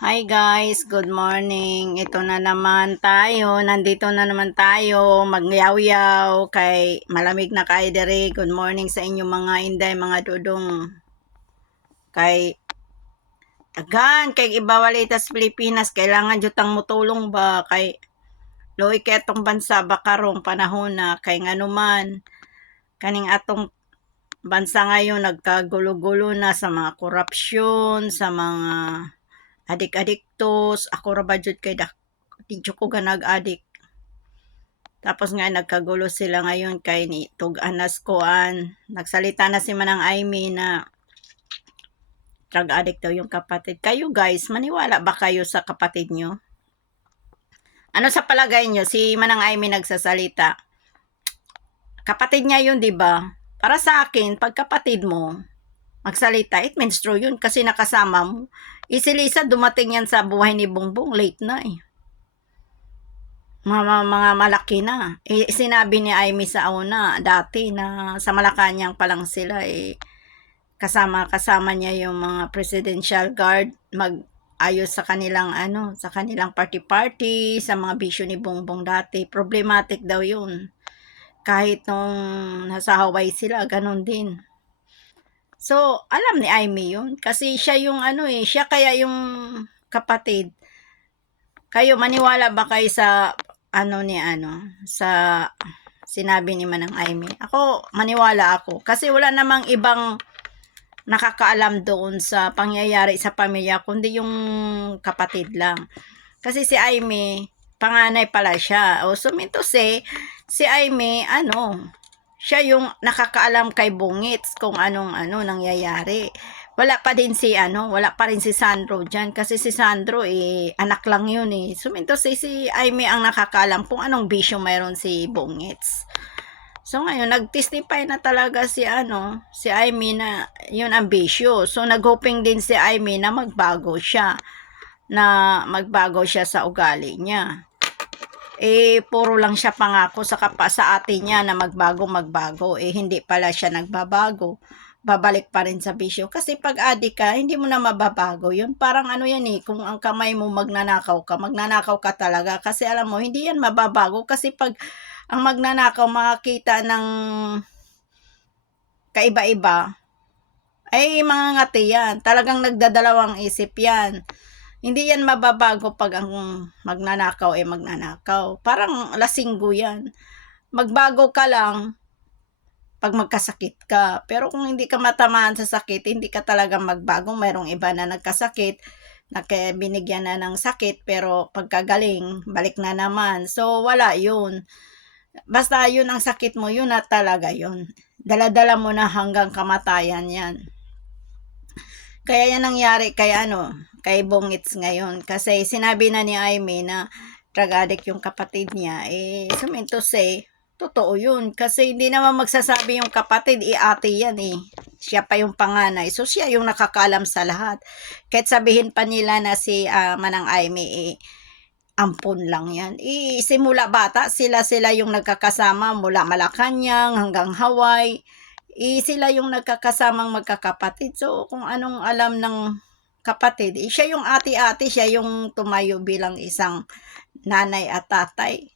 Hi guys, good morning. Ito na naman tayo. Nandito na naman tayo. Magyaw-yaw kay malamig na kay dere. Good morning sa inyo mga inday, mga dudong. Kay agan kay ibawalita sa Pilipinas, kailangan jutang mutulong ba kay loy kay atong bansa bakarong panahon na kay nganuman kaning atong bansa ngayon nagkagulo-gulo na sa mga korupsyon, sa mga adik-adiktos. Ako ra ba jud kay tidyo ko ganag-adik. Tapos nga nagkagulo sila ngayon kay ni Tug-anas koan. Nagsalita na si Manang Aimee na drug addict daw yung kapatid. Kayo guys, maniwala ba kayo sa kapatid nyo? Ano sa palagay nyo? Si Manang Aimee nagsasalita. Kapatid niya yun, di ba? Para sa akin, pag kapatid mo, magsalita, it means true yun kasi nakasama mo. Isilisa, dumating yan sa buhay ni Bongbong, late na eh. Mga malaki na. Sinabi ni Aimee sa una, dati na sa Malacanang pa lang sila kasama niya yung mga presidential guard mag-ayos sa kanilang sa kanilang party sa mga bisyo ni Bongbong dati. Problematic daw yun. Kahit nung nasa Hawaii sila, ganun din. So, alam ni Aimee yun. Kasi siya yung siya kaya yung kapatid. Kayo, maniwala ba kayo sa sa sinabi ni Manang Aimee? Ako, maniwala ako. Kasi wala namang ibang nakakaalam doon sa pangyayari sa pamilya, kundi yung kapatid lang. Kasi si Aimee, panganay pala siya. O, so mean to say, si Aimee, siya yung nakakaalam kay Bungits kung anong nangyayari. Wala pa rin si Sandro dyan kasi si Sandro anak lang yun eh. So mean to say, si Aimee ang nakakaalam kung anong bisyo mayroon si Bungits. So ngayon nag-testify na talaga si Aimee na yun ang bisyo. So nag-hoping din si Aimee na magbago siya sa ugali niya. Puro lang siya pangako sa ate niya na magbago. Hindi pala siya nagbabago. Babalik pa rin sa bisyo. Kasi pag adik ka, hindi mo na mababago yun. Parang yan kung ang kamay mo magnanakaw ka talaga. Kasi alam mo, hindi yan mababago. Kasi pag ang magnanakaw makakita ng kaiba-iba, ay mga ngati yan. Talagang nagdadalawang isip yan. Hindi yan mababago pag ang magnanakaw magnanakaw. Parang lasinggo yan. Magbago ka lang pag magkasakit ka. Pero kung hindi ka matamaan sa sakit, hindi ka talaga magbago. Mayroong iba na nagkasakit, binigyan na ng sakit, pero pagkagaling, balik na naman. So, wala yun. Basta yun ang sakit mo, yun na talaga yun. Dala-dala mo na hanggang kamatayan yan. Kaya yan nangyari kay Bungits ngayon. Kasi sinabi na ni Aimee na drug addict yung kapatid niya. So mean to say, totoo yun. Kasi hindi naman magsasabi yung kapatid, ate yan eh. Siya pa yung panganay. So siya yung nakakaalam sa lahat. Kahit sabihin pa nila na si Manang Aimee ampon lang yan. Simula bata, sila yung nagkakasama mula Malacanang hanggang Hawaii. Sila yung nagkakasamang magkakapatid. So, kung anong alam ng kapatid, siya yung ate-ate, siya yung tumayo bilang isang nanay at tatay.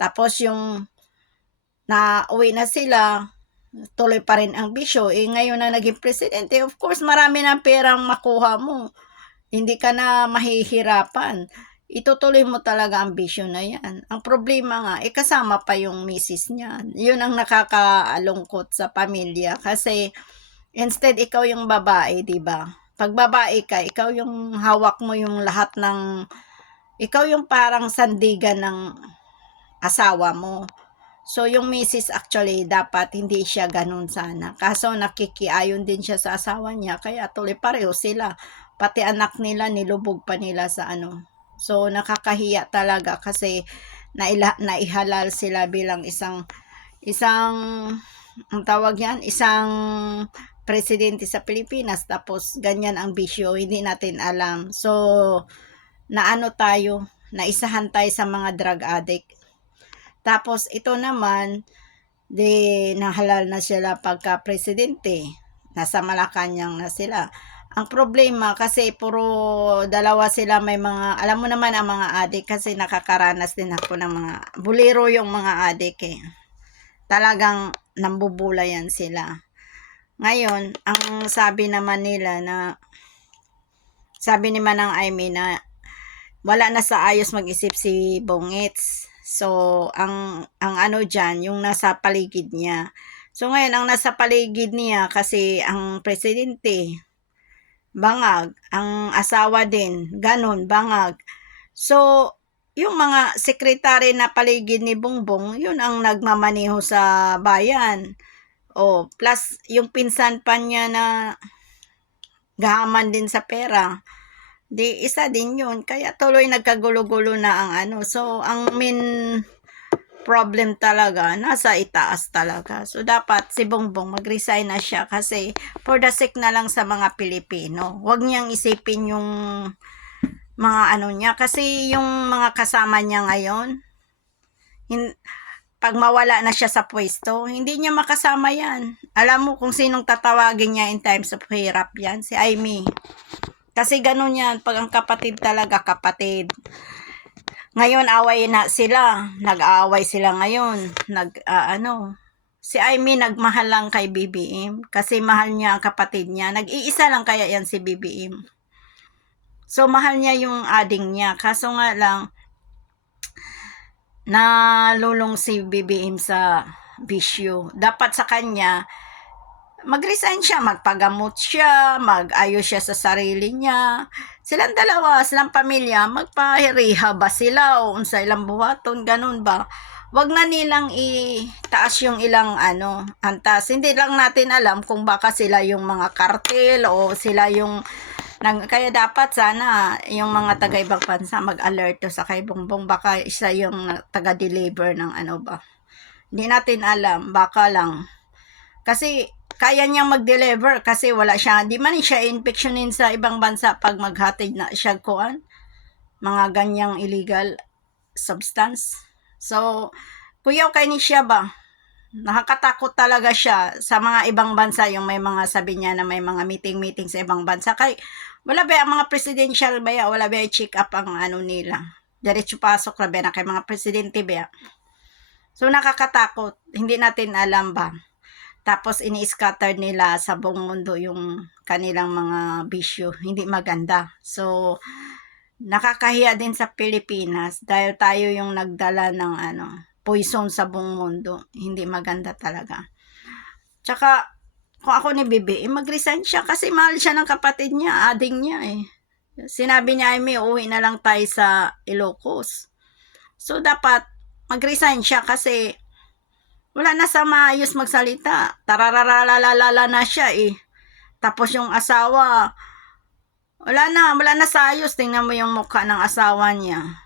Tapos yung nauwi na sila, tuloy pa rin ang bisyo. Ngayon na naging presidente, of course, marami ng perang makuha mo. Hindi ka na mahihirapan. Itutuloy mo talaga ang bisyo na yan. Ang problema nga, kasama pa yung misis niya. Yun ang nakakalungkot sa pamilya. Kasi, instead, ikaw yung babae, di ba? Pag babae ka, ikaw yung hawak mo yung lahat ikaw yung parang sandigan ng asawa mo. So, yung misis actually, dapat hindi siya ganun sana. Kaso, nakikiayon din siya sa asawa niya, kaya tuloy pareho sila. Pati anak nila, nilubog pa nila sa So, nakakahiya talaga kasi naihalal sila bilang isang ang tawag yan, isang presidente sa Pilipinas, tapos ganyan ang bisyo, hindi natin alam. So, naisahan tayo sa mga drug addict. Tapos, ito naman, nahalal na sila pagka presidente. Nasa Malacanang na sila. Ang problema kasi puro dalawa sila, may mga, alam mo naman ang mga adik kasi nakakaranas din ako ng mga buliro yung mga adik eh. Talagang nambubula yan sila. Ngayon, ang sabi naman nila na, sabi ni Manang Aimee na wala na sa ayos mag-isip si Bongits. So, ang ano dyan, yung nasa paligid niya. So, ngayon, ang nasa paligid niya kasi ang presidente, bangag, ang asawa din, ganon, bangag. So, yung mga sekretary na paligid ni Bongbong, yun ang nagmamaneho sa bayan. O, plus, yung pinsan pa niya na gahaman din sa pera. Di, isa din yun. Kaya tuloy nagkagulo-gulo na ang ano. So, ang main problem talaga, nasa itaas talaga. So, dapat si Bongbong mag-resign na siya kasi for the sake na lang sa mga Pilipino. Huwag niyang isipin yung mga ano niya. Kasi yung mga kasama niya ngayon, pag mawala na siya sa pwesto, hindi niya makasama yan. Alam mo kung sinong tatawagin niya in times of hirap yan? Si Aimee. Kasi ganun yan, pag ang kapatid talaga, kapatid. Ngayon, away na sila. Nag-aaway sila ngayon. Si Aimee nagmahal lang kay BBM kasi mahal niya ang kapatid niya. Nag-iisa lang kaya yan si BBM. So, mahal niya yung ading niya. Kaso nga lang, nalulong si BBM sa bisyo. Dapat sa kanya, mag-resign siya, magpagamot siya, mag-ayos siya sa sarili niya. Silang dalawa, silang pamilya, magpa-rehab ba sila o unsa ilang buhaton, ganun ba? Wag na nilang itaas yung ilang antas. Hindi lang natin alam kung baka sila yung mga kartel o sila yung kaya dapat sana yung mga taga-ibang bansa mag-alert sa kay Bongbong, baka isa yung taga-deliver ng ba. Hindi natin alam, baka lang. Kasi kaya niyang mag-deliver kasi wala siya, di man siya infectionin sa ibang bansa pag maghatid na siya mga ganyang illegal substance. So, kuyaw kay ni siya ba? Nakakatakot talaga siya sa mga ibang bansa, yung may mga sabi niya na may mga meeting sa ibang bansa. Kay wala ba ang mga presidential ba ya? Wala ba check up ang nila? Diretso pasok na ba na kay mga presidente ba? So, nakakatakot. Hindi natin alam ba? Tapos ini-scatter nila sa buong mundo yung kanilang mga bisyo. Hindi maganda. So, nakakahiya din sa Pilipinas dahil tayo yung nagdala ng poison sa buong mundo. Hindi maganda talaga. Tsaka, kung ako ni BBM, mag-resign siya kasi mahal siya ng kapatid niya, ading niya eh. Sinabi niya, Aimee, uwi na lang tayo sa Ilocos. So, dapat mag-resign siya kasi wala na sa maayos magsalita. Tarararalalala na siya eh. Tapos yung asawa, wala na sa ayos. Tingnan mo yung mukha ng asawa niya.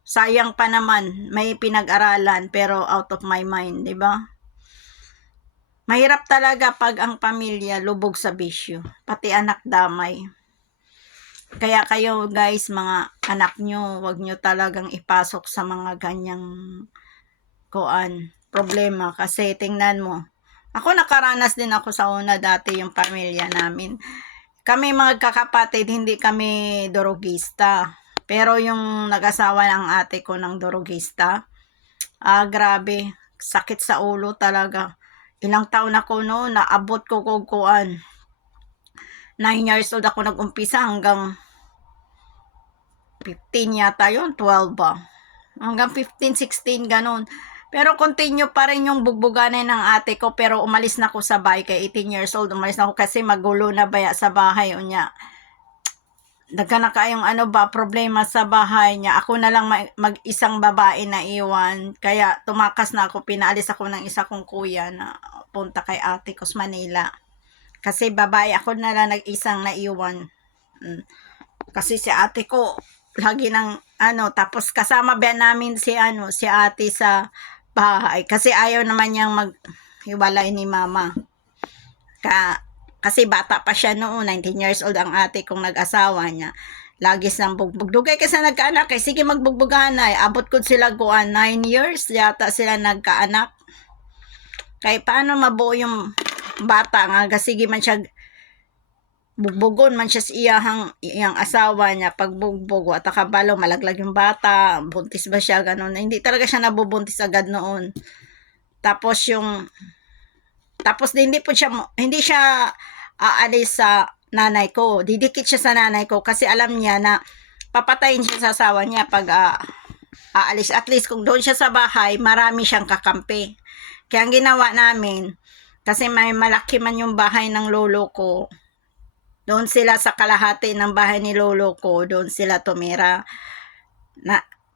Sayang pa naman, may pinag-aralan pero out of my mind, di ba? Mahirap talaga pag ang pamilya lubog sa bisyo, pati anak damay. Kaya kayo guys, mga anak nyo, wag nyo talagang ipasok sa mga ganyang problema kasi tingnan mo. Ako nakaranas din ako sa una dati yung pamilya namin. Kami mga kakapatid, hindi kami dorogista. Pero yung nag-asawa ng ate ko ng dorogista, grabe, sakit sa ulo talaga. Ilang taon ako noon, naabot ko 9 years old ako nag-umpisa hanggang 15 yata yun, 12 ba? Hanggang 15, 16, ganun. Pero continue pa rin yung bugbuganan ng ate ko, pero umalis na ako sa bahay kay 18 years old. Umalis na ako kasi magulo na baya sa bahay niya. Daga na kayong problema sa bahay niya. Ako na lang mag-isang babae na iwan. Kaya tumakas na ako, pinaalis ako ng isa kong kuya na punta kay ate ko sa Manila. Kasi babae ako na lang nag-isang naiwan. Kasi si ate ko lagi ng tapos kasama ba namin si ate sa bahay kasi ayaw naman niyang maghiwalay ni mama. Kasi bata pa siya noon, 19 years old ang ate kong nag-asawa niya. Lagi silang bugbog. Dugay kasi nagkaanak eh. Sige magbugbugan na eh. Abot ko sila 9 years yata sila nagkaanak. Kaya paano mabuo yung bata nga. Sige man siya bugbugon man siya sa iyang asawa niya, pagbugbog at akabalo malaglag yung bata, buntis ba siya, ganun. Hindi talaga siya nabubuntis agad noon. Tapos hindi siya aalis sa nanay ko. Didikit siya sa nanay ko kasi alam niya na papatayin siya sa asawa niya pag aalis. At least kung doon siya sa bahay, marami siyang kakampi. Kaya ang ginawa namin, kasi may malaki man yung bahay ng lolo ko, doon sila sa kalahati ng bahay ni lolo ko, doon sila tumira.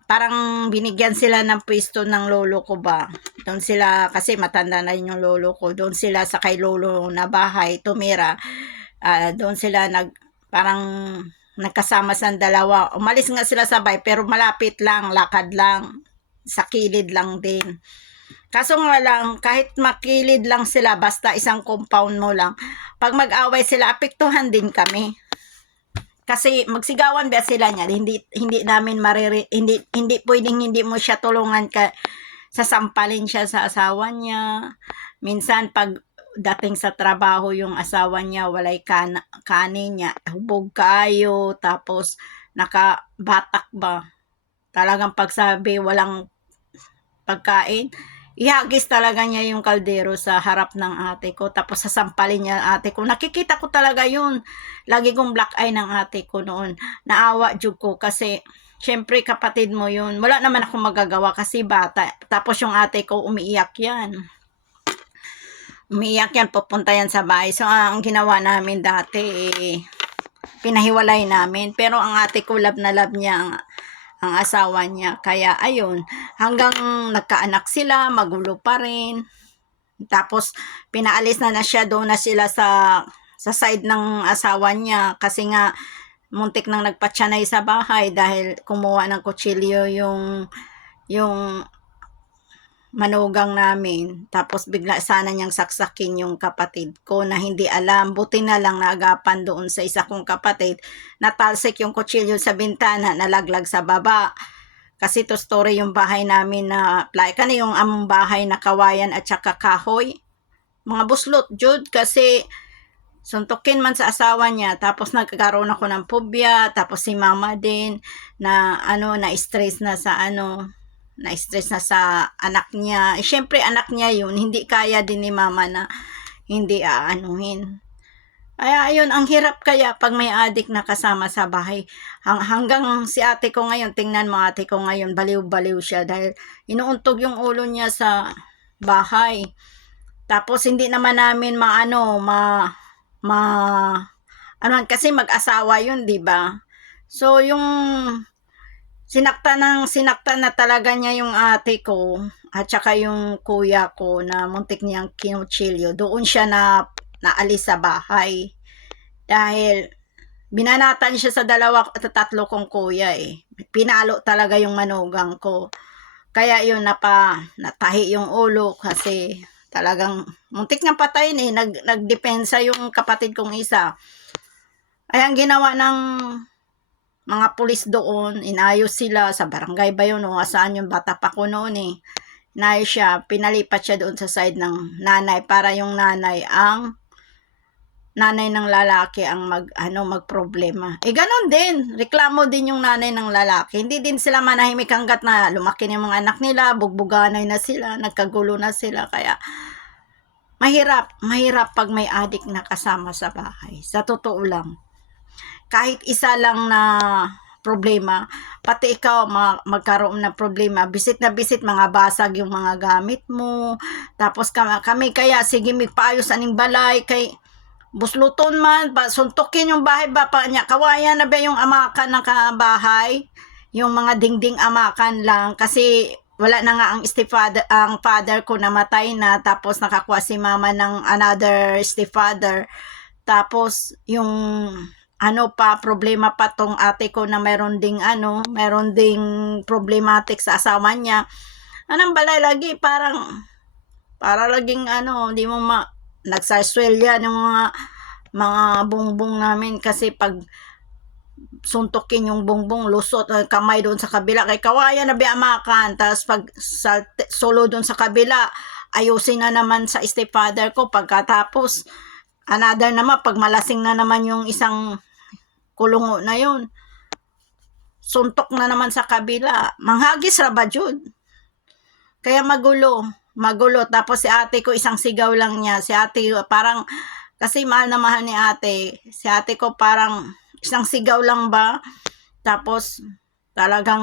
Parang binigyan sila ng pwesto ng lolo ko ba. Doon sila, kasi matanda na yung lolo ko, doon sila sa kay lolo na bahay tumira. Doon sila parang nagkasama sa dalawa. Umalis nga sila sabay, pero malapit lang, lakad lang, sa kilid lang din. Kaso nga lang, kahit makilid lang sila, basta isang compound mo lang, pag mag-away sila, apektuhan din kami. Kasi magsigawan ba sila niya, hindi namin hindi pwedeng hindi mo siya tulungan sasampalin siya sa asawa niya. Minsan pag dating sa trabaho yung asawa niya, walay kanin niya, hubog kayo, tapos nakabatak ba. Talagang pagsabi walang pagkain, ihagis talaga niya yung kaldero sa harap ng ate ko, tapos sasampalin niya ate ko. Nakikita ko talaga yun. Lagi kong black eye ng ate ko noon. Naawa jud ko kasi syempre kapatid mo yun. Wala naman akong magagawa kasi bata. Tapos yung ate ko umiiyak yan. Pupunta yan sa bahay. So ang ginawa namin dati, pinahiwalay namin. Pero ang ate ko love na love niya ang asawa niya. Kaya ayun, hanggang nagkaanak sila, magulo pa rin. Tapos pinaalis na siya, doon na sila sa side ng asawa niya kasi nga muntik nang nagpatsanay sa bahay dahil kumuha ng kutsilyo yung manugang namin. Tapos bigla sana niyang saksakin yung kapatid ko na hindi alam. Buti na lang naagapan doon sa isa kong kapatid. Natalsik yung kutsilyo sa bintana, nalaglag sa baba. Kasi to story yung bahay namin na yung among bahay na kawayan at saka kahoy. Mga buslot jud kasi suntukin man sa asawa niya, tapos nagkaroon ako ng phobia, tapos si mama din na na-stress na sa na-stress na sa anak niya. Syempre anak niya yun, hindi kaya din ni mama na hindi aanuhin. Kaya ayun, ang hirap kaya pag may adik na kasama sa bahay. Hanggang si ate ko ngayon, tingnan mo ate ko ngayon, baliw-baliw siya dahil inuuntog yung ulo niya sa bahay. Tapos hindi naman namin kasi mag-asawa yun, di ba? So yung sinaktan na talaga niya yung ate ko at saka yung kuya ko na muntik niyang kinutsilyo. Doon siya naalis sa bahay. Dahil binanatan siya sa tatlo kong kuya eh. Pinalo talaga yung manugang ko. Kaya yun natahi yung ulo kasi talagang muntik niyang patayin eh. Nagdepensa yung kapatid kong isa. Ay ang ginawa ng mga pulis doon, inayos sila sa barangay ba yun o saan yung bata pa ko noon eh. Inayos siya, pinalipat siya doon sa side ng nanay para yung nanay ng lalaki ang magproblema. Ganon din, reklamo din yung nanay ng lalaki. Hindi din sila manahimik hanggat na lumaki na yung mga anak nila, bugbuganay na sila, nagkagulo na sila. Kaya mahirap pag may adik na kasama sa bahay. Sa totoo lang. Kahit isa lang na problema, pati ikaw magkaroon ng problema, bisit na bisit mga basag yung mga gamit mo, tapos kami kaya sige magpaayos aning balay, kay busluton man, suntukin yung bahay ba pa niya, kawayan na ba yung amakan ng bahay, yung mga dingding amakan lang, kasi wala na nga ang father ko namatay na, tapos nakakuha si mama ng another stepfather, tapos yung problema pa tong ate ko na meron ding problematic sa asawa niya. Anong balay lagi, para laging di mo nagsaswell yan yung mga bongbong namin kasi pag suntukin yung bongbong, lusot kamay doon sa kabila, kay kawayan na biamakan, tapos pag solo doon sa kabila, ayusin na naman sa stepfather ko, pagkatapos Another naman, pag malasing na naman yung isang kulungo na yun, suntok na naman sa kabila, manghagis ra ba jud? Kaya magulo. Tapos si ate ko, isang sigaw lang niya. Si ate, parang, kasi mahal na mahal ni ate. Si ate ko parang, isang sigaw lang ba? Tapos, talagang,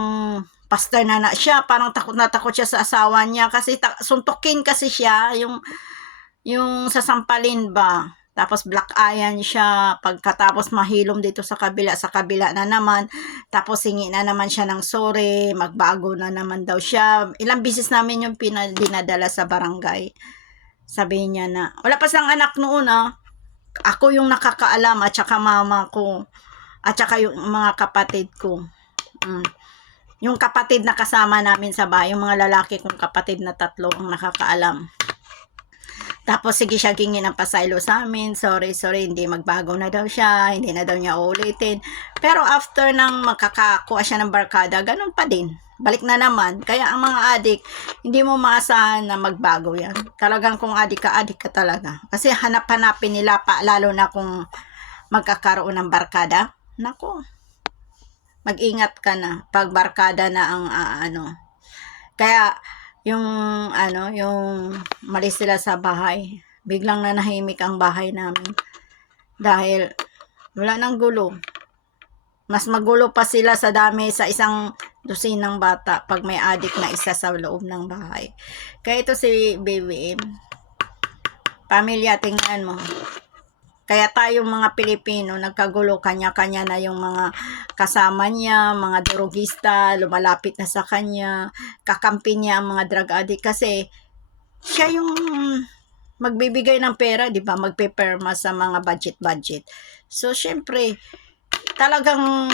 pastor na siya. Parang takot na takot siya sa asawa niya. Kasi, suntukin kasi siya. Yung sasampalin ba? Tapos black iron siya, pagkatapos mahilom dito sa kabila na naman, tapos hingi na naman siya ng sorry, magbago na naman daw siya. Ilang bisis namin yung dinadala sa barangay. Sabi niya na, wala pa siyang anak noon ako yung nakakaalam at saka mama ko, at saka yung mga kapatid ko. Yung kapatid na kasama namin sa bahay, yung mga lalaki kong kapatid na 3 ang nakakaalam. Tapos sige siya gingi ng pasaylo sa amin, sorry, hindi magbago na daw siya, hindi na daw niya uulitin. Pero after nang makakakuha siya ng barkada, ganun pa din. Balik na naman. Kaya ang mga adik, hindi mo maasahan na magbago yan. Talagang kung adik ka talaga. Kasi hanap-hanapin nila pa, lalo na kung magkakaroon ng barkada. Nako, mag-ingat ka na pag barkada na ang Kaya, yung malis sila sa bahay, biglang nanahimik ang bahay namin dahil wala nang gulo. Mas magulo pa sila sa dami sa isang dosinang bata pag may adik na isa sa loob ng bahay. Kaya ito si BBM, pamilya, tingnan mo. Kaya tayong mga Pilipino, nagkagulo, kanya-kanya na yung mga kasama niya, mga drogista, lumalapit na sa kanya, kakampi niya ang mga drug addict kasi siya yung magbibigay ng pera, di ba? Magpeperma sa mga budget. So, syempre, talagang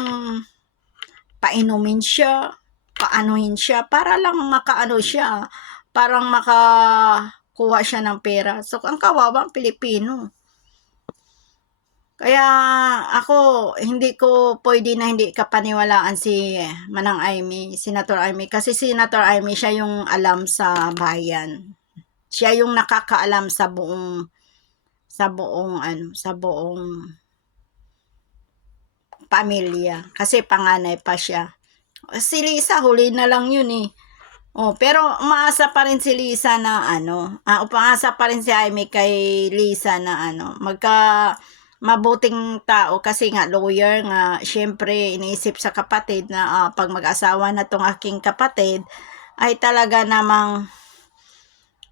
painumin siya, paanuhin siya, para lang makaano siya, parang makakuha siya ng pera. So, ang kawawa ang Pilipino. Kaya ako, hindi ko pwede na hindi kapaniwalaan si Manang Aimee, Senator Aimee. Kasi Senator Aimee, siya yung alam sa bayan. Siya yung nakakaalam sa buong pamilya. Kasi panganay pa siya. Si Lisa, huli na lang yun eh. Pero umaasa pa rin si Lisa na umaasa pa rin si Aimee kay Lisa na mabuting tao kasi nga lawyer nga, syempre iniisip sa kapatid na pag mag-asawa na tong aking kapatid ay talaga namang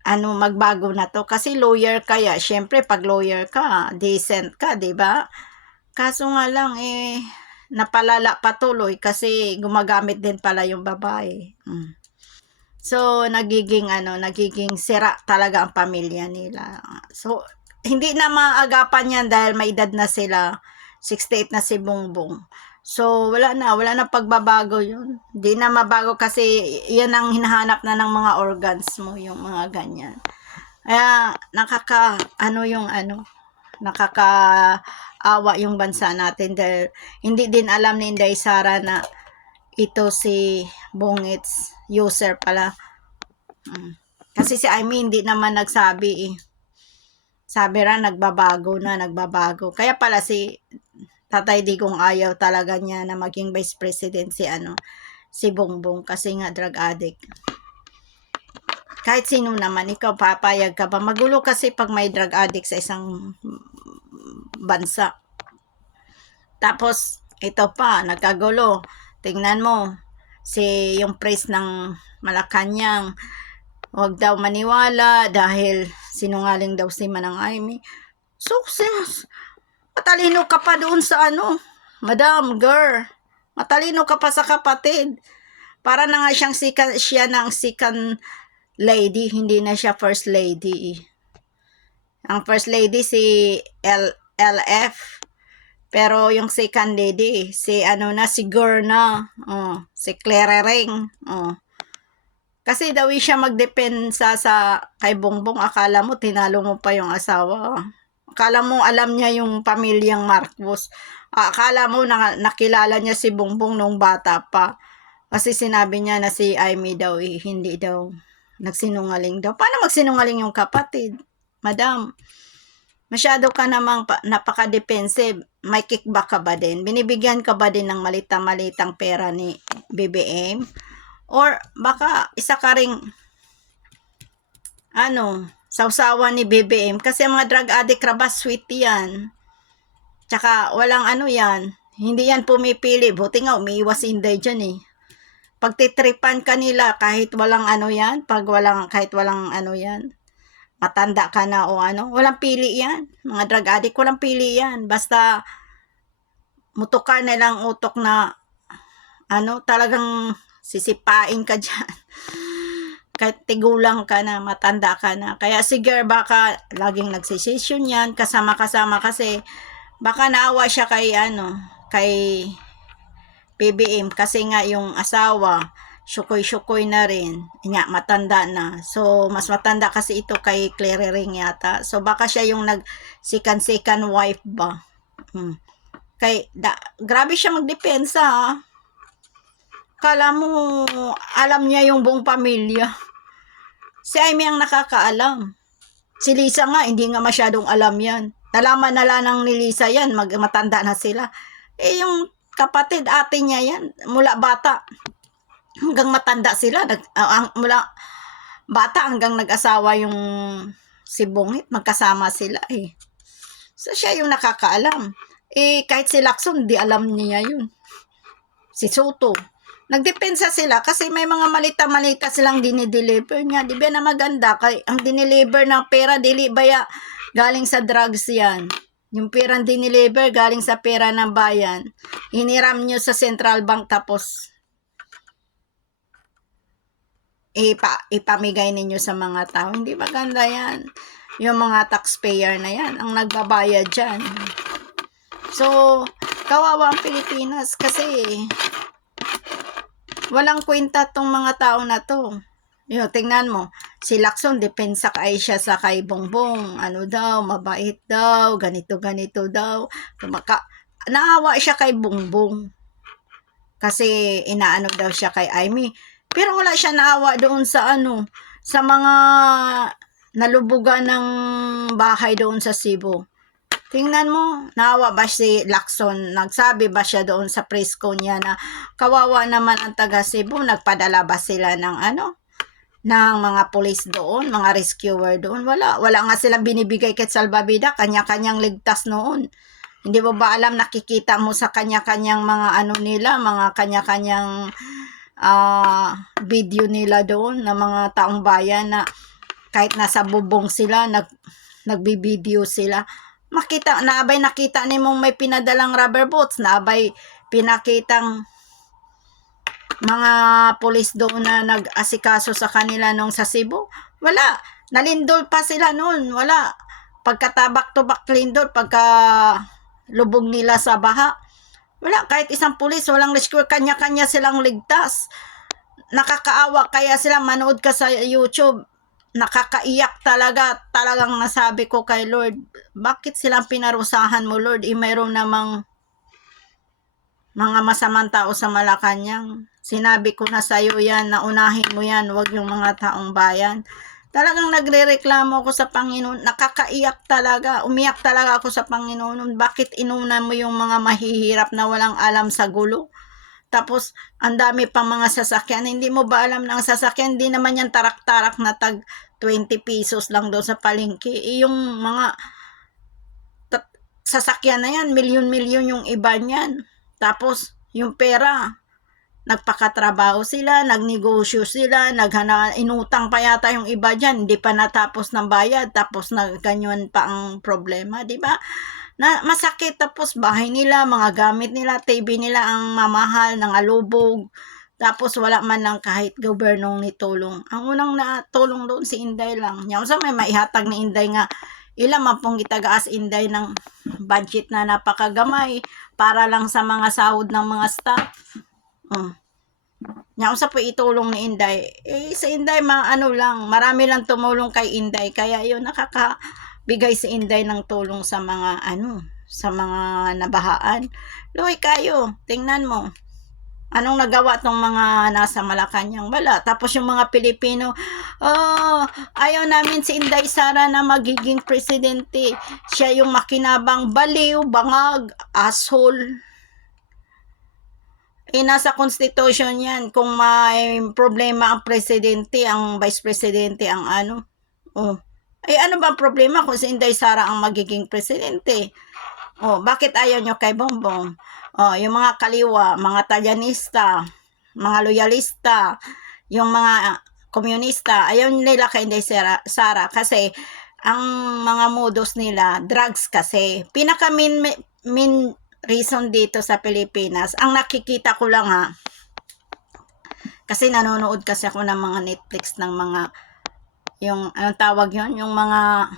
magbago na to kasi lawyer kaya syempre pag lawyer ka decent ka, di ba? Kaso nga lang napalala patuloy kasi gumagamit din pala yung babae. So nagiging sira talaga ang pamilya nila. So hindi na maagapan yan dahil may edad na sila, 68 na si Bongbong. So, wala na pagbabago yun. Hindi na mabago kasi yan ang hinahanap na ng mga organs mo, yung mga ganyan. Kaya, nakakaawa yung bansa natin dahil hindi din alam ni Inday Sara na ito si Bongits, user pala. Kasi si Aimee hindi naman nagsabi eh. Sabi ra nagbabago. Kaya pala si Tatay Digong ayaw talaga niya na maging vice president si Bongbong kasi nga drug addict. Kahit sino naman, ikaw papayag ka ba? Magulo kasi pag may drug addict sa isang bansa. Tapos ito pa, nagkagulo. Tingnan mo, yung priest ng Malacanang, huwag daw maniwala dahil sinungaling daw si Manang Aimee. Success! Matalino ka pa doon sa Madam, girl. Matalino ka pa sa kapatid. Para na nga siya ng second lady, hindi na siya first lady. Ang first lady si LF. Pero yung second lady, si girl na. Si Claire Ring. Kasi daw siya magdepensa kay Bongbong. Akala mo tinalo mo pa yung asawa. Akala mo alam niya yung pamilyang Marcos. Akala mo nakilala niya si Bongbong nung bata pa. Kasi sinabi niya na si Aimee daw hindi daw nagsinungaling daw. Paano magsinungaling yung kapatid? Madam, Masyado ka namang napaka-defensive. May kickback ka ba din? Binibigyan ka ba din ng malitang-malitang pera ni BBM? Or baka isa ka ring sausawa ni BBM kasi mga drug addict rabas sweet yan. Tsaka walang yan. Hindi yan pumipili. Buti nga umiiwas si Inday dyan eh. Pagtitripan ka nila kahit walang yan, kahit walang yan. Matanda ka na o walang pili yan. Mga drug addict, walang pili yan. Basta mutukan nilang utok na talagang sisipain ka dyan. Kahit tigulang ka na, matanda ka na. Kaya sige, baka laging nagsisession yan, kasama-kasama kasi baka naawa siya kay BBM kasi nga yung asawa syukoy-syukoy na rin. Nga, matanda na. So, mas matanda kasi ito kay Clary Ring yata. So, baka siya yung second wife ba. Grabe siya magdepensa. Kala mo, alam niya yung buong pamilya. Si Amy ang nakakaalam. Si Lisa nga, hindi nga masyadong alam yan. Nalaman na lang ng ni Lisa yan, matanda na sila. Yung kapatid, ate niya yan, mula bata hanggang matanda sila, mula bata hanggang nag-asawa yung si Bungit, magkasama sila eh. So siya yung nakakaalam. Kahit si Lacson, di alam niya yun. Si Soto. Nagdepensa sila kasi may mga malita-malita silang dinideliver niya. Di ba na maganda? Ang dinideliver ng pera, dili ba galing sa drugs yan? Yung perang dinideliver galing sa pera ng bayan. Hiniram nyo sa central bank tapos ipamigay ninyo sa mga tao. Hindi maganda yan. Yung mga taxpayer na yan ang nagbabayad dyan. So, kawawa ang Pilipinas kasi walang kwenta tong mga tao na to. Tingnan mo, si Lacson, depensa kay siya sa kay Bongbong. Mabait daw, ganito daw. Naawa siya kay Bongbong. Kasi inaano daw siya kay Amy. Pero wala siya naawa doon sa sa mga nalubugan ng bahay doon sa Cebu. Tingnan mo, naawa ba si Lacson? Nagsabi ba siya doon sa press con niya na kawawa naman ang taga Cebu? Nagpadala ba sila ng ng mga police doon, mga rescuer doon? Wala nga silang binibigay kahit salbabida, kanya-kanyang ligtas noon. Hindi mo ba alam, nakikita mo sa kanya-kanyang mga nila, mga kanya-kanyang video nila doon na mga taong bayan na kahit nasa bubong sila, nagbibideo sila. Nakita ni mong may pinadalang rubber boats, naabay pinakitang mga pulis doon na nag-asikaso sa kanila nung sa Cebu. Wala, nalindol pa sila noon. Wala, pagkatabak-tubak lindol, pagka lubog nila sa baha. Wala, kahit isang pulis, walang rescue, kanya-kanya silang ligtas. Nakakaawa, kaya sila manood ka sa YouTube. Nakakaiyak talagang nasabi ko kay Lord, bakit silang pinarusahan mo, Lord? Mayroon namang mga masamang tao sa Malacanang. Sinabi ko na sa'yo yan, naunahin mo yan, wag yung mga taong bayan. Talagang nagrereklamo ako sa Panginoon, nakakaiyak talaga, umiyak talaga ako sa Panginoon. Bakit inuna mo yung mga mahihirap na walang alam sa gulo? Tapos, ang dami pang mga sasakyan. Hindi mo ba alam na ang sasakyan? Hindi naman yan tarak-tarak na tag 20 pesos lang doon sa palengke. Yung mga sasakyan na yan, milyon-milyon yung iba niyan. Tapos, yung pera, nagpakatrabaho sila, nagnegosyo sila, inutang pa yata yung iba dyan, hindi pa natapos ng bayad, tapos ganyan pa ang problema, di ba? Na masakit, tapos bahay nila, mga gamit nila, TV nila ang mamahal, ng alubog, tapos wala man lang kahit gobernong ni tulong. Ang unang natulong doon si Inday lang. Yung sa may maihatag ni Inday nga, ilang man pong gitagaas Inday ng budget na napakagamay para lang sa mga sahod ng mga staff. Yung sa po itulong ni Inday. Sa Inday, marami lang tumulong kay Inday. Kaya yun, nakakabigay si Inday ng tulong sa mga sa mga nabahaan. Luhay kayo, tingnan mo. Anong nagawa tong mga nasa Malacanang? Wala. Tapos yung mga Pilipino, oh, ayaw namin si Inday Sara na magiging presidente. Siya yung makinabang, baliw, bangag, asshole. Nasa constitution yan. Kung may problema ang presidente, ang vice presidente, ang ano. Oh. Ano ba ang problema kung si Inday Sara ang magiging presidente? Oh, bakit ayaw nyo kay Bongbong? Oh, yung mga kaliwa, mga Talyanista, mga loyalista, yung mga komunista, ayaw nila kay Inday Sara kasi ang mga modus nila, drugs kasi. Pinaka main reason dito sa Pilipinas, ang nakikita ko lang kasi nanonood kasi ako ng mga Netflix ng mga, yung, anong tawag yon, yung mga,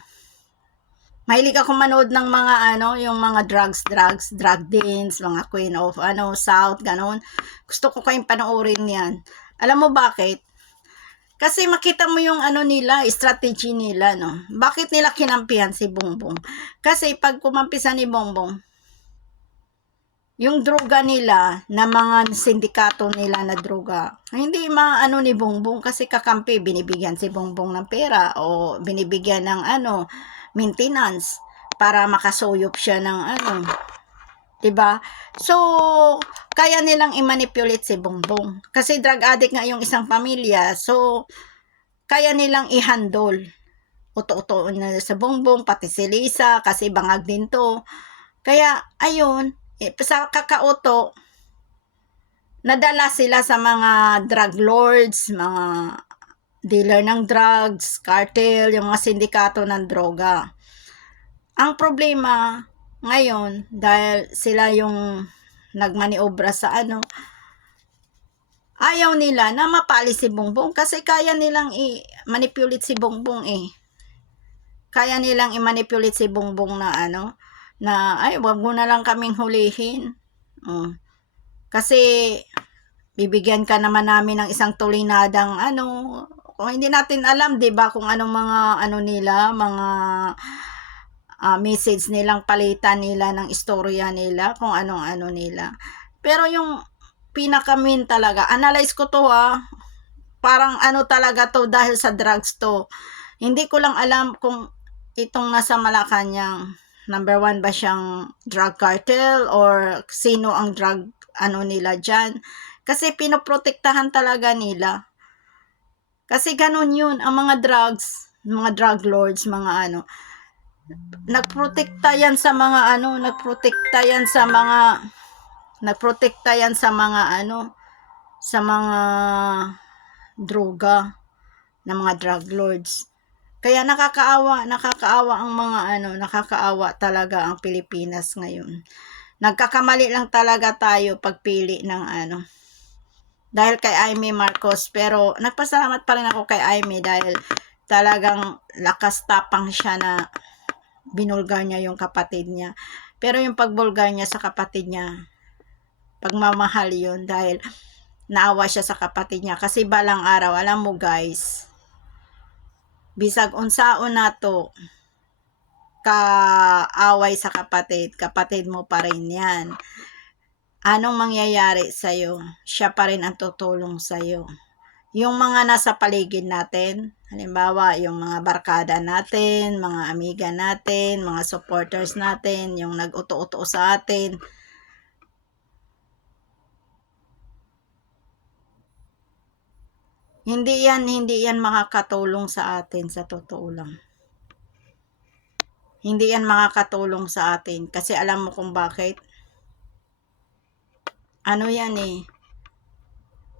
mahilig ako manood ng mga yung mga drug dens, mga Queen of South, ganon. Gusto ko kayong panoorin yan. Alam mo bakit? Kasi makita mo yung nila, strategy nila, no? Bakit nila kinampihan si Bongbong? Kasi pag kumampisan ni Bongbong, yung droga nila, na mga sindikato nila na droga, hindi ni Bongbong kasi kakampi, binibigyan si Bongbong ng pera o binibigyan ng maintenance para makasuyop siya ng diba? So, kaya nilang i-manipulate si Bongbong. Kasi drug addict nga yung isang pamilya. So, kaya nilang i-handle. Uto-uto na sa Bongbong, pati si Lisa, kasi bangag din to. Kaya, ayun, sa kakauto, nadala sila sa mga drug lords, mga dealer ng drugs, cartel, yung mga sindikato ng droga. Ang problema ngayon, dahil sila yung nagmaniobra sa ayaw nila na mapali si Bongbong kasi kaya nilang i-manipulate si Bongbong Kaya nilang i-manipulate si Bongbong na na ay wag mo na lang kaming hulihin. Kasi bibigyan ka naman namin ng isang tulinadang kung hindi natin alam, 'di ba, kung anong mga nila, mga message nilang palitan nila ng istorya nila, kung anong nila. Pero yung pinakamin talaga, analyze ko to parang talaga to dahil sa drugs to. Hindi ko lang alam kung itong nasa Malacanang, number 1 ba siyang drug cartel or sino ang drug nila dyan. Kasi pinoprotektahan talaga nila. Kasi ganun yun, ang mga drugs, mga drug lords, mga nagprotekta yan sa mga nagprotekta yan sa mga sa mga droga ng mga drug lords. Kaya nakakaawa ang mga nakakaawa talaga ang Pilipinas ngayon. Nagkakamali lang talaga tayo pagpili ng dahil kay Amy Marcos, pero nagpasalamat pa rin ako kay Amy dahil talagang lakas tapang siya na binulgar niya yung kapatid niya. Pero yung pagbulgar niya sa kapatid niya, pagmamahal yun dahil naawa siya sa kapatid niya. Kasi balang araw, alam mo guys, bisag unsaon nato kaaway sa kapatid mo pa rin yan. Anong mangyayari sa'yo? Siya pa rin ang tutulong sa'yo. Yung mga nasa paligid natin, halimbawa, yung mga barkada natin, mga amiga natin, mga supporters natin, yung nag-uto-uto sa atin, hindi yan makakatulong sa atin, sa totoo lang. Hindi yan makakatulong sa atin. Kasi alam mo kung bakit? Yan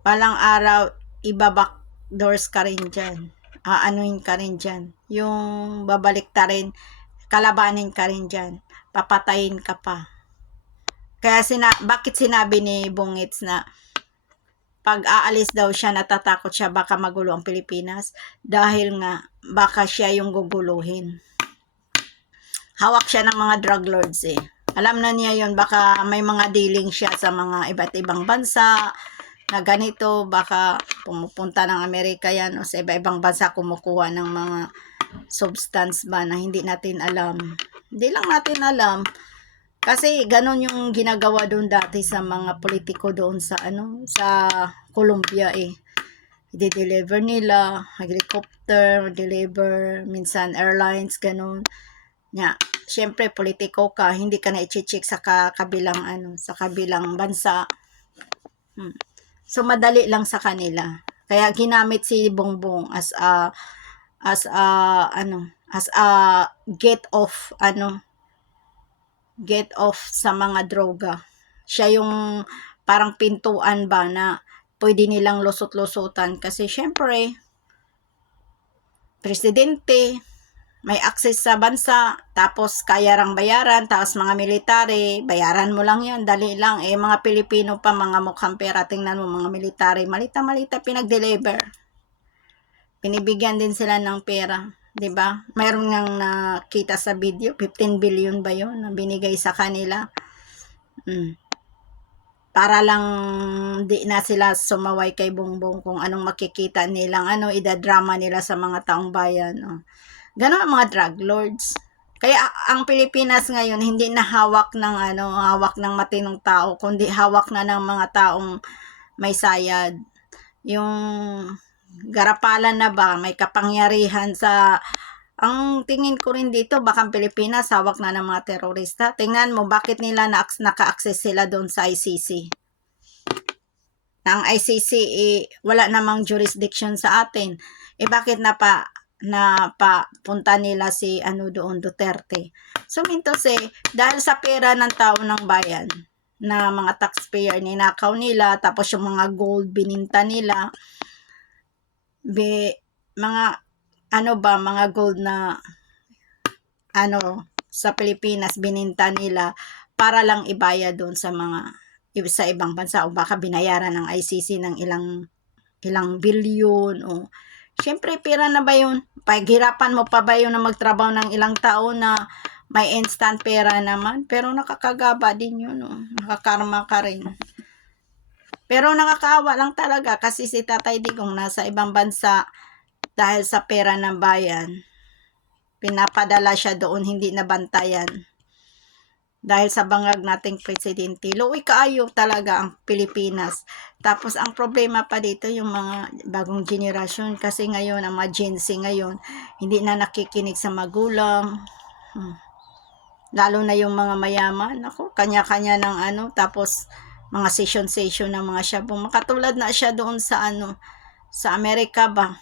palang araw, ibabackdoors ka rin dyan. Aanuin ka rin dyan. Yung babalik ta rin, kalabanin ka rin dyan. Papatayin ka pa. Kaya bakit sinabi ni Bungits na pag aalis daw siya, natatakot siya baka magulo ang Pilipinas? Dahil nga, baka siya yung guguluhin. Hawak siya ng mga drug lords Alam na niya yon, baka may mga dealing siya sa mga iba't ibang bansa na ganito, baka pumupunta ng Amerika yan o sa iba-ibang bansa kumukuha ng mga substance ba na hindi natin alam. Hindi lang natin alam. Kasi ganon yung ginagawa doon dati sa mga politiko doon sa sa Colombia eh. I-deliver nila, helicopter, deliver, minsan airlines, ganon. Nya, syempre politiko ka, hindi ka na i-check sa kabilang sa kabilang bansa. So madali lang sa kanila. Kaya ginamit si Bongbong as a get off sa mga droga. Siya yung parang pintuan ba na pwede nilang lusot-lusutan kasi syempre presidente, may access sa bansa, tapos kaya rang bayaran, tapos mga military, bayaran mo lang yan, dali lang. Eh, mga Pilipino pa, mga mukhang pera, tingnan mo, mga military, malita-malita pinag-deliver. Binibigyan din sila ng pera, 'di ba? Mayroon ngang nakita sa video, 15 billion ba 'yon na binigay sa kanila. Para lang di na sila sumaway kay Bongbong kung anong makikita nilang idadrama nila sa mga taong bayan. Ganon ang mga drug lords. Kaya ang Pilipinas ngayon hindi na hawak ng hawak ng matinong tao, kundi hawak na ng mga taong may sayad. Yung garapalan na ba, may kapangyarihan sa ang tingin ko rin dito, baka ang Pilipinas hawak na ng mga terorista. Tingnan mo, bakit nila naka-access sila doon sa ICC? Na ang ICC wala namang jurisdiction sa atin. Bakit napapunta nila si doon, Duterte? So, minto dahil sa pera ng tao ng bayan, na mga taxpayer ninakaw nila, tapos yung mga gold bininta nila, mga mga gold na sa Pilipinas bininta nila para lang ibayad doon sa ibang bansa, o baka binayaran ng ICC ng ilang bilyon, o syempre pera na ba yun? Paghirapan mo pa ba yun na magtrabaho ng ilang taon na may instant pera naman? Pero nakakagaba din yun, nakakarma ka rin. Pero nakakaawa lang talaga kasi si Tatay Digong nasa ibang bansa dahil sa pera ng bayan. Pinapadala siya doon, hindi nabantayan. Dahil sa bangag nating presidente, luoy kaayo talaga ang Pilipinas. Tapos ang problema pa dito yung mga bagong generasyon, kasi ngayon ang mga Gen Z ngayon hindi na nakikinig sa magulang. Lalo na yung mga mayaman, kanya-kanya ng tapos mga session ng mga syabong. Makatulad na siya doon sa sa Amerika ba.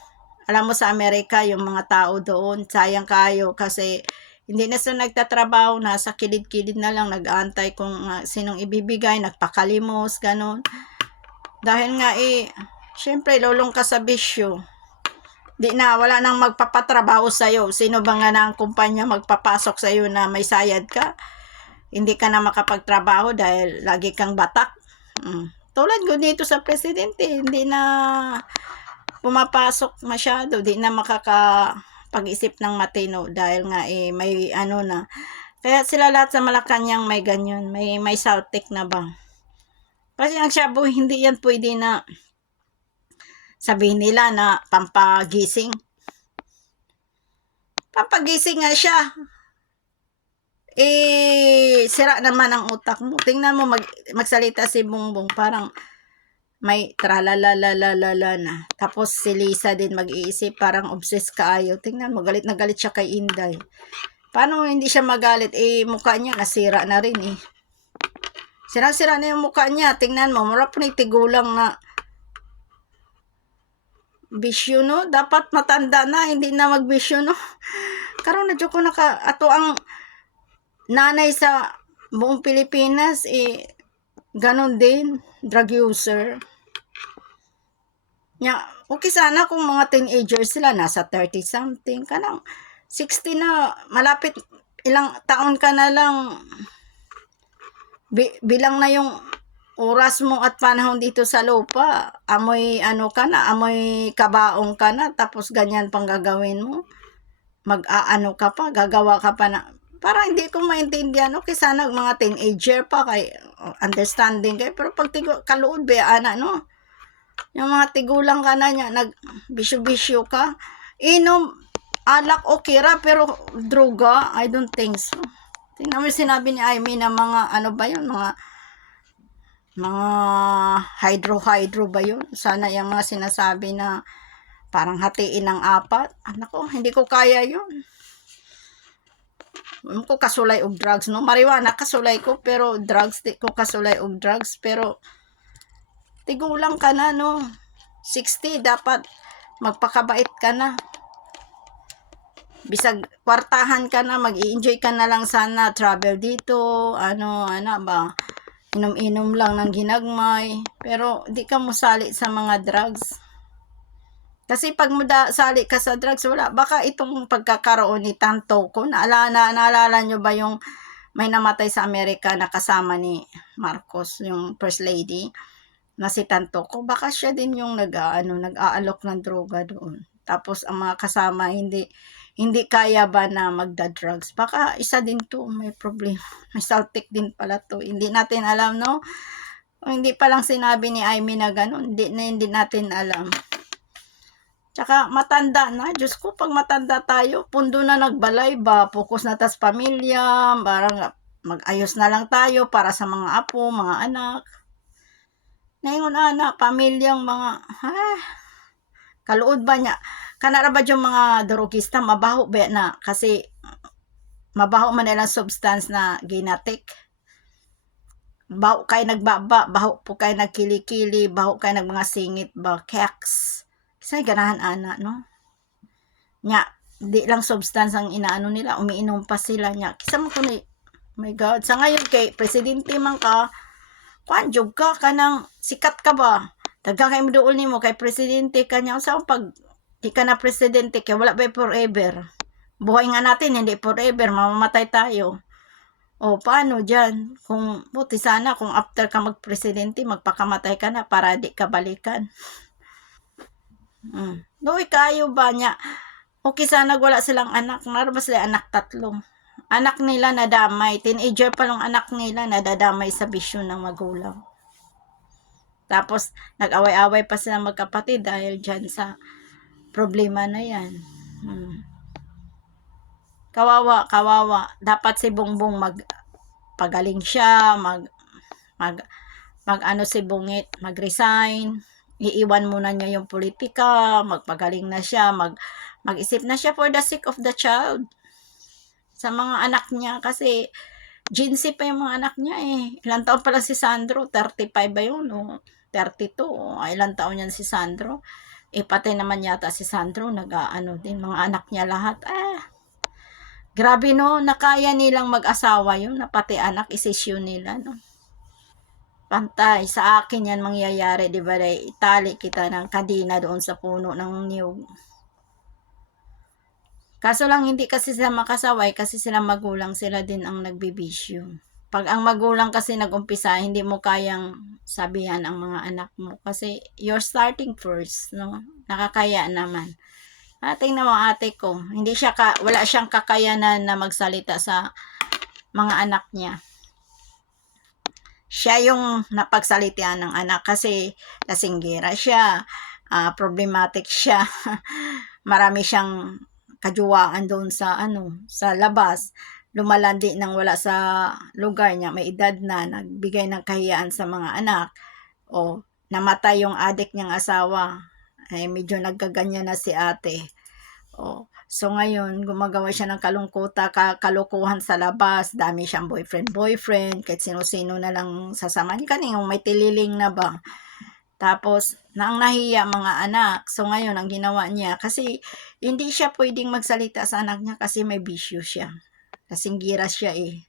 Alam mo sa Amerika, yung mga tao doon, sayang kayo kasi hindi na sila nagtatrabaho, nasa kilid-kilid na lang, nag-aantay kung sinong ibibigay, nagpakalimos, ganon. Dahil nga syempre, lulong ka sa bisyo. Wala nang magpapatrabaho sa'yo. Sino ba nga na ang kumpanya magpapasok sa'yo na may sayad ka? Hindi ka na makapagtrabaho dahil lagi kang batak. Tulad ko dito sa presidente, hindi na pumapasok masyado, di na makakapag-isip ng matino dahil nga may na. Kaya sila lahat sa Malacanang may ganyan, may Saltic na ba? Kasi ang Shabu, hindi yan pwede na sabihin nila na pampagising. Pampagising nga siya. Sira naman ang utak mo. Tingnan mo, magsalita si Bongbong, parang may tralalalala na. Tapos si Lisa din mag-iisip, parang obsessed kaayo. Tingnan mo, galit na galit siya kay Inday. Paano hindi siya magalit? Mukha niya nasira na rin Sira-sira na yung mukha niya. Tingnan mo, mura po tigulang na bisyo, no? Dapat matanda na, hindi na magbisyo, no? Karon na ko ato ang nanay sa buong Pilipinas, ganon din, drug user. Okay sana kung mga teenagers sila, nasa 30 something, kanang 60 na, malapit, ilang taon ka na lang, bilang na yung oras mo at panahon dito sa lupa, amoy amoy kabaong ka na, tapos ganyan pang gagawin mo, ka pa, gagawa ka pa na, para hindi ko maintindihan. Okay sana mga teenager pa, kay understanding kayo, pero pag kaluod ba, no? Yung mga tigulang ka na niya, nag-bisyo-bisyo ka, inom, alak okay ra, pero droga, I don't think so. Tingnan mo yung sinabi ni Amy na mga ano ba yun, mga hydro ba yun? Sana yung mga sinasabi na parang hatiin ng 4. Nako, hindi ko kaya yun. Ko kasulay og drugs, no? Marijuana kasulay ko, pero drugs di ko kasulay og drugs. Pero tigulang ka na, no? 60, dapat magpakabait ka na. Bisag kwartahan ka na, mag-i-enjoy ka na lang sana, travel dito, ano ba, inom-inom lang ng ginagmay, pero di ka musali sa mga drugs. Kasi pag sali ka sa drugs, wala, baka itong pagkakaroon ni Tanto ko, naalala nyo ba yung may namatay sa Amerika na kasama ni Marcos, yung First Lady, na si Tanto ko, baka siya din yung nag-aalok ng droga doon. Tapos ang mga kasama hindi kaya ba na magda-drugs? Baka isa din to, may problema. May saltik din pala to. Hindi natin alam, no? O hindi pa lang sinabi ni Amy na gano'n, hindi natin alam. Tsaka matanda na, Diyos ko, pag matanda tayo, pundo na nagbalay ba, focus na tas pamilya, parang mag-ayos na lang tayo para sa mga apo, mga anak. Ngayon pamilyang mga, kaluod ba niya? Kanara ba yung mga drogista, mabaho ba na? Kasi, mabaho man nilang substance na ginatik. Baho kay nagbaba, baho po kay nagkilikili, baho kay nag mga singit ba, keks. Kasi ganahan no? Nya, di lang substance ang inaano nila, umiinom pa sila nya. Kisa mo ko ni, oh my God, sa ngayon kay presidente man ka, jog ka kanang sikat ka ba? Taga kay mo doon nimo kay presidente ka nya. Sa pag di ka na presidente kay wala ba forever? Buhay nga natin, hindi forever, mamamatay tayo. O, paano dyan? Kung, buti sana, kung after ka magpresidente, magpakamatay ka na para di ka balikan. Doy kayo ba niya? Okay sana wala silang anak. Naroon ba sila anak 3? Anak nila nadamay. Teenager pa lang anak nila nadadamay sa bisyo ng magulang. Tapos, nag-away-away pa sila magkapatid dahil dyan sa problema na yan. Kawawa. Dapat si Bongbong magpagaling siya, mag-ano si Bungit, mag-resign, iiwan muna niya yung politika, magpagaling na siya, mag-isip na siya for the sake of the child. Sa mga anak niya, kasi Gen Z pa yung mga anak niya eh. Ilang taon pala si Sandro? 35 ba yun? O 32? O ilang taon yan si Sandro? Patay naman yata si Sandro, din, mga anak niya lahat. Grabe no, nakaya nilang mag-asawa yun, na pati anak, isisyo nila, no. Pantay, sa akin yan mangyayari, di ba? Itali kita ng kadina doon sa puno ng niyog. Kaso lang hindi kasi sila makasaway kasi sila magulang, sila din ang nagbibisyo. Pag ang magulang kasi nag-umpisa, hindi mo kayang sabihan ang mga anak mo kasi you're starting first, no? Nakakaya naman. Tingnan mo ate ko, wala siyang kakayanan na magsalita sa mga anak niya. Siya yung napagsalitian ng anak kasi lasinggera siya, problematic siya, marami siyang kajuwaan doon sa labas, lumalandi nang wala sa lugar niya, may edad na, nagbigay ng kahiyaan sa mga anak, o namatay yung adik niyang asawa, medyo nagkaganyan na si ate. So ngayon, gumagawa siya ng kalukuhan sa labas, dami siyang boyfriend, kahit sino-sino na lang sasama niya, kanina may tililing na ba. Tapos, nahiya mga anak. So ngayon, ang ginawa niya, kasi hindi siya pwedeng magsalita sa anak niya kasi may bisyo siya. Kasinggira siya eh.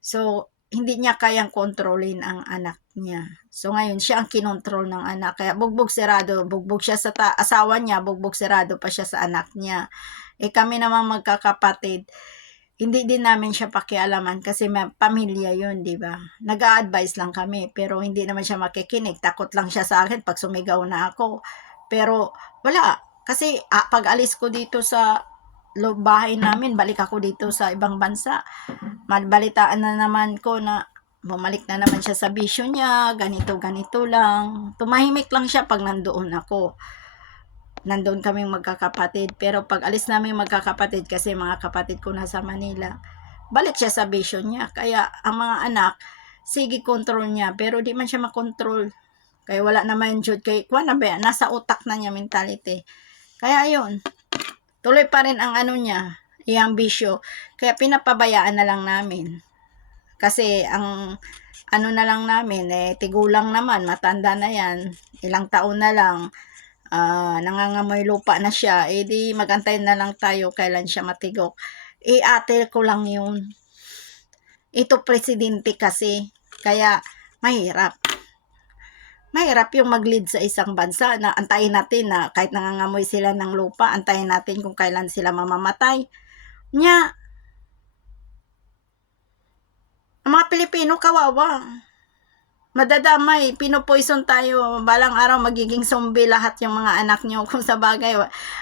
So, hindi niya kayang kontrolin ang anak niya. So ngayon, siya ang kinontrol ng anak. Kaya bugbog siya sa asawa niya, bugbog sirado pa siya sa anak niya. Kami naman magkakapatid, hindi din namin siya pakialaman kasi may pamilya yun, di ba? Nag-a-advise lang kami, pero hindi naman siya makikinig. Takot lang siya sa akin pag sumigaw na ako. Pero wala, kasi pag alis ko dito sa bahay namin, balik ako dito sa ibang bansa, mabalitaan na naman ko na bumalik na naman siya sa bisyo niya, ganito lang. Tumahimik lang siya pag nandoon ako. Nandoon kaming magkakapatid. Pero pag alis namin magkakapatid, kasi mga kapatid ko nasa Manila, balik siya sa vision niya. Kaya ang mga anak, sige control niya, pero di man siya makontrol. Kaya wala naman jud kay kuan na ba, nasa utak na niya mentality. Kaya ayun, tuloy pa rin ang ano niya, iyang bisyo. Kaya pinapabayaan na lang namin. Kasi ang ano na lang namin, tigulang naman, matanda na yan, ilang taon na lang, nangangamoy lupa na siya, di magantay na lang tayo kailan siya matigok. Ate ko lang yun. Ito presidente kasi, kaya mahirap. Mahirap yung mag-lead sa isang bansa na antayin natin na kahit nangangamoy sila ng lupa, antayin natin kung kailan sila mamamatay. Nya, ang mga Pilipino kawawa. Madadamay, pinopoison tayo, balang araw magiging zombie lahat yung mga anak nyo. Kung sa bagay,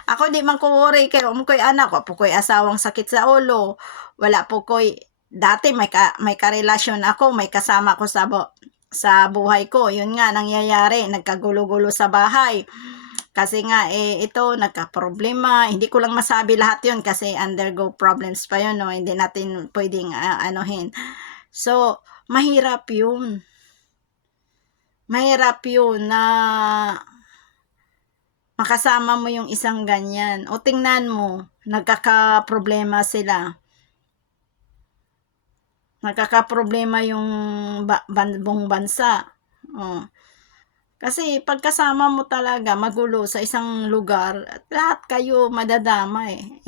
ako di man ko worry kayo, ko'y anak, wala po ko'y asawang sakit sa ulo, wala po ko'y, dati may karelasyon ako, may kasama ko sa buhay ko, yun nga nangyayari, nagkagulo-gulo sa bahay. Kasi nga, ito, nagka-problema. Hindi ko lang masabi lahat yun kasi undergo problems pa yun, no? Hindi natin pwedeng anuhin. So, mahirap yun. Mahirap yun na makasama mo yung isang ganyan. O tingnan mo, nagkaka-problema sila. Nagkaka-problema yung buong bansa. Kasi pagkasama mo talaga magulo sa isang lugar, lahat kayo madadamay.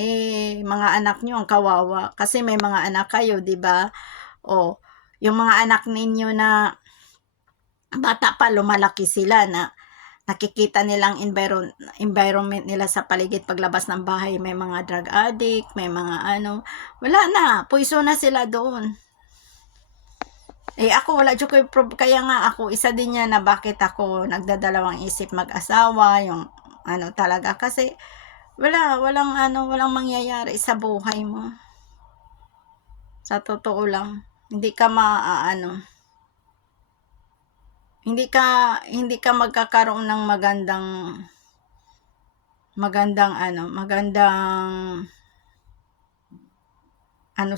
Mga anak nyo ang kawawa. Kasi may mga anak kayo, di ba? Yung mga anak ninyo na bata pa, lumalaki sila na nakikita nilang environment nila sa paligid paglabas ng bahay, may mga drug addict, may mga wala na, puiso na sila doon. Ako wala dyan kaya nga ako, isa din yan na bakit ako nagdadalawang isip mag-asawa, yung talaga, kasi walang mangyayari sa buhay mo. Sa totoo lang, hindi ka hindi ka magkakaroon ng magandang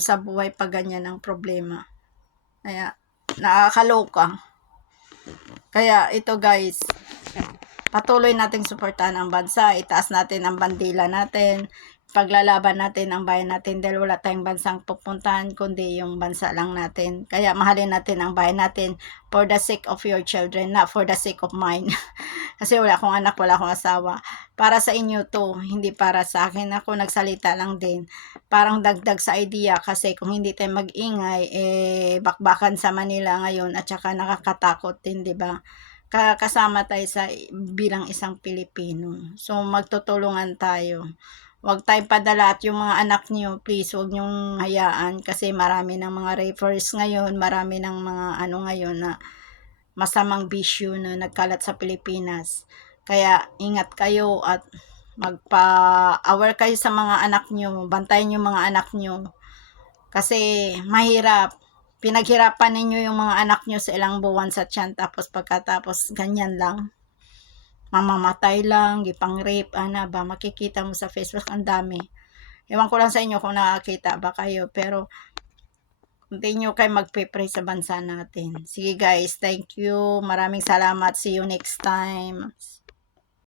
sa buhay pag ganyan ang problema. Kaya nakakaloka. Kaya ito guys, patuloy nating suportahan ang bansa, itaas natin ang bandila natin, paglalaban natin ang bayan natin dahil wala tayong bansang pupuntahan kundi yung bansa lang natin. Kaya mahalin natin ang bayan natin for the sake of your children, not for the sake of mine. Kasi wala akong anak, wala akong asawa. Para sa inyo to, hindi para sa akin. Ako nagsalita lang din. Parang dagdag sa idea kasi kung hindi tayo mag-ingay, bakbakan sa Manila ngayon at saka nakakatakot din, di ba? Kasama tayo bilang isang Pilipino. So magtutulungan tayo. Huwag tayong padala at yung mga anak niyo, please, huwag niyong hayaan kasi marami ng mga rapers ngayon, marami ng mga ngayon na masamang bisyo na nagkalat sa Pilipinas. Kaya ingat kayo at magpa-aware kayo sa mga anak niyo, bantayan yung mga anak niyo. Kasi mahirap. Pinaghirapan ninyo yung mga anak nyo sa ilang buwan sa tiyan, tapos pagkatapos ganyan lang. Mamamatay lang, gipang rape, ba, makikita mo sa Facebook, ang dami. Ewan ko lang sa inyo kung nakakita ba kayo, pero continue kayo magpe-pray sa bansa natin. Sige guys, thank you. Maraming salamat. See you next time.